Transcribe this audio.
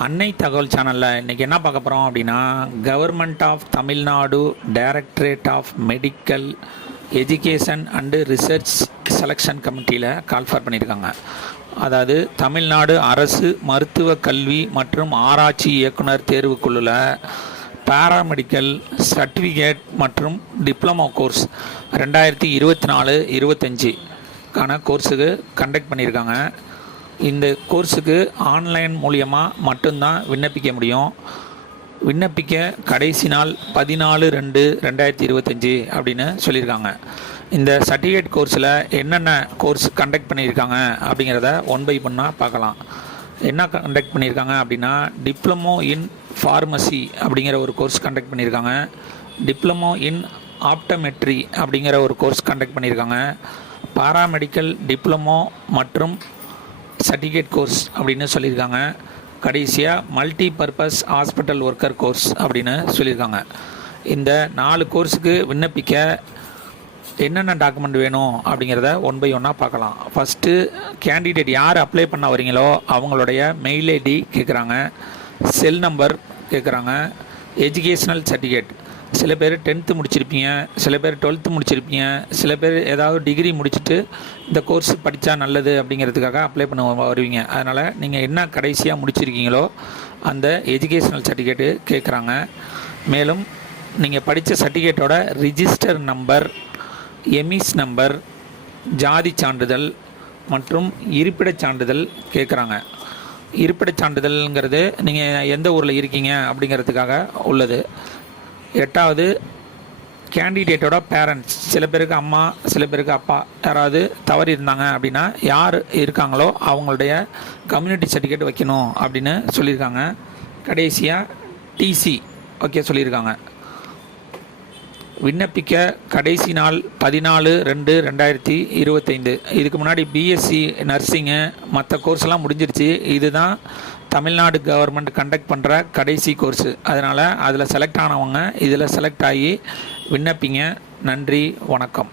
அன்னை தகவல் சேனலில் இன்றைக்கி என்ன பார்க்க போகிறோம் அப்படின்னா, government of Tamil Nadu directorate of medical education and research selection கமிட்டியில் கால்ஃபர் பண்ணியிருக்காங்க. அதாவது தமிழ்நாடு அரசு மருத்துவ கல்வி மற்றும் ஆராய்ச்சி இயக்குனர் தேர்வுக்குழுவில் பாராமெடிக்கல் சர்டிஃபிகேட் மற்றும் டிப்ளமோ கோர்ஸ் 2024-25க்கான கோர்ஸுக்கு கண்டக்ட் பண்ணியிருக்காங்க. இந்த கோர்ஸுக்கு ஆன்லைன் மூலியமாக மட்டும்தான் விண்ணப்பிக்க முடியும். விண்ணப்பிக்க கடைசி நாள் 14/2/2025 அப்படின்னு சொல்லியிருக்காங்க. இந்த சர்டிஃபிகேட் கோர்ஸில் என்னென்ன கோர்ஸ் கண்டக்ட் பண்ணியிருக்காங்க அப்படிங்கிறத ஒன் பை ஒன்னாக பார்க்கலாம். என்ன கண்டக்ட் பண்ணியிருக்காங்க அப்படின்னா, டிப்ளமோ இன் ஃபார்மசி அப்படிங்கிற ஒரு கோர்ஸ் கண்டக்ட் பண்ணியிருக்காங்க. டிப்ளமோ இன் ஆப்டமெட்ரி அப்படிங்கிற ஒரு கோர்ஸ் கண்டக்ட் பண்ணியிருக்காங்க. பாராமெடிக்கல் டிப்ளமோ மற்றும் சர்டிஃபிகேட் கோர்ஸ் அப்படின்னு சொல்லியிருக்காங்க. கடைசியாக multi purpose hospital worker course அப்படின்னு சொல்லியிருக்காங்க. இந்த 4 கோர்ஸுக்கு விண்ணப்பிக்க என்னென்ன டாக்குமெண்ட் வேணும் அப்படிங்கிறத ஒன் பை ஒன்னாக பார்க்கலாம். ஃபஸ்ட்டு, கேண்டிடேட் யார் அப்ளை பண்ண வரீங்களோ அவங்களுடைய மெயில் ஐடி கேட்குறாங்க, செல் நம்பர் கேட்குறாங்க, எஜுகேஷ்னல் சர்டிஃபிகேட். சில பேர் 10th முடிச்சிருப்பீங்க, சில பேர் 12th முடிச்சிருப்பீங்க, சில பேர் ஏதாவது டிகிரி முடிச்சுட்டு இந்த கோர்ஸ் படித்தா நல்லது அப்படிங்கிறதுக்காக அப்ளை பண்ண வருவீங்க. அதனால் நீங்கள் என்ன கடைசியாக முடிச்சிருக்கீங்களோ அந்த எஜுகேஷ்னல் சர்டிஃபிகேட்டு கேட்குறாங்க. மேலும் நீங்கள் படித்த சர்டிஃபிகேட்டோட ரிஜிஸ்டர் நம்பர், எமிஸ் நம்பர், ஜாதி சான்றிதழ் மற்றும் இருப்பிடச் சான்றிதழ் கேட்குறாங்க. இருப்பிடச் சான்றிதழ்ங்கிறது நீங்கள் எந்த ஊரில் இருக்கீங்க அப்படிங்கிறதுக்காக உள்ளது. 8வது, கேண்டிடேட்டோட பேரண்ட்ஸ், சில பேருக்கு அம்மா, சில பேருக்கு அப்பா, யாராவது தவறி இருந்தாங்க அப்படின்னா யார் இருக்காங்களோ அவங்களுடைய கம்யூனிட்டி சர்டிஃபிகேட் வைக்கணும் அப்படின்னு சொல்லியிருக்காங்க. கடைசியாக டிசி ஓகே சொல்லியிருக்காங்க. விண்ணப்பிக்க கடைசி நாள் 14/2/2025. இதுக்கு முன்னாடி பிஎஸ்சி நர்சிங்கு மற்ற கோர்ஸ்லாம் முடிஞ்சிருச்சு. இதுதான் தமிழ்நாடு கவர்மெண்ட் கண்டக்ட் பண்ணுற கடைசி கோர்ஸு. அதனால் அதில் செலக்ட் ஆனவங்க இதில் செலக்ட் ஆகி விண்ணப்பிங்க. நன்றி, வணக்கம்.